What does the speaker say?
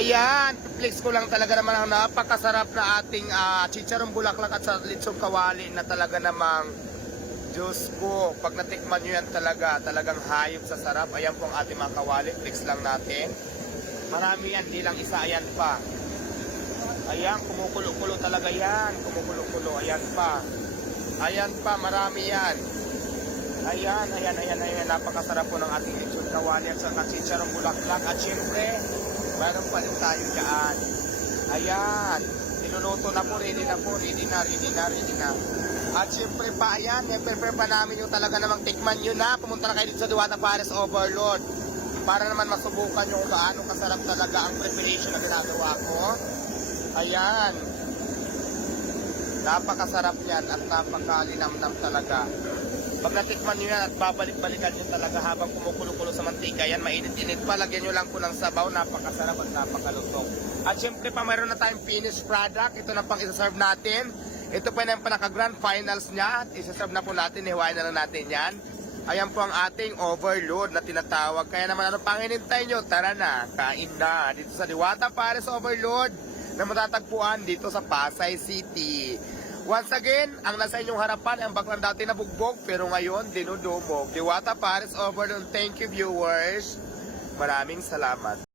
Ayan, flex ko lang talaga naman ang napakasarap na ating chicharong bulaklak at sa litsong kawali na talaga namang Diyos ko, pag natikman nyo yan talagang hayop sa sarap. Ayan po ang ating mga kawali, flex lang natin. Marami yan, di lang isa, ayan pa. Ayan, kumukulo-kulo talaga yan, kumukulo-kulo, ayan pa. Ayan pa, marami yan. Ayan, napakasarap po ng ating litsong kawali at saka chicharong bulaklak. At syempre, mayroon pa rin tayo dyan. Ayan. Niluluto na po. Ready na. At syempre pa, ayan. I-prepare pa namin yung talaga namang tikman nyo na. Pumunta na kayo dito sa Diwata Pares Overlord. Para naman masubukan nyo kung gaano kasarap talaga ang preparation na ginagawa ko. Ayan. Napakasarap yan at napakalinamnam talaga. Pag natikman nyo yan at babalik-balikan nyo talaga habang kumukulo-kulo sa mantika, yan mainit-init pa, lagyan nyo lang po ng sabaw, napakasarap at napakalusog. At syempre pa mayroon na tayong finished product, ito na pang isa-serve natin. Ito pa na yung pinaka-grand finals niya, at isa-serve na po natin, hiwain na lang natin yan. Ayan po ang ating overload na tinatawag. Kaya naman ano pang hinintay nyo, tara na, kain na. Dito sa Diwata Pares Overload na matatagpuan dito sa Pasay City. Once again, ang nasa inyong harapan ang baklang dati na bugbog pero ngayon dinudumog. Diwata Pares Overload. Thank you viewers. Maraming salamat.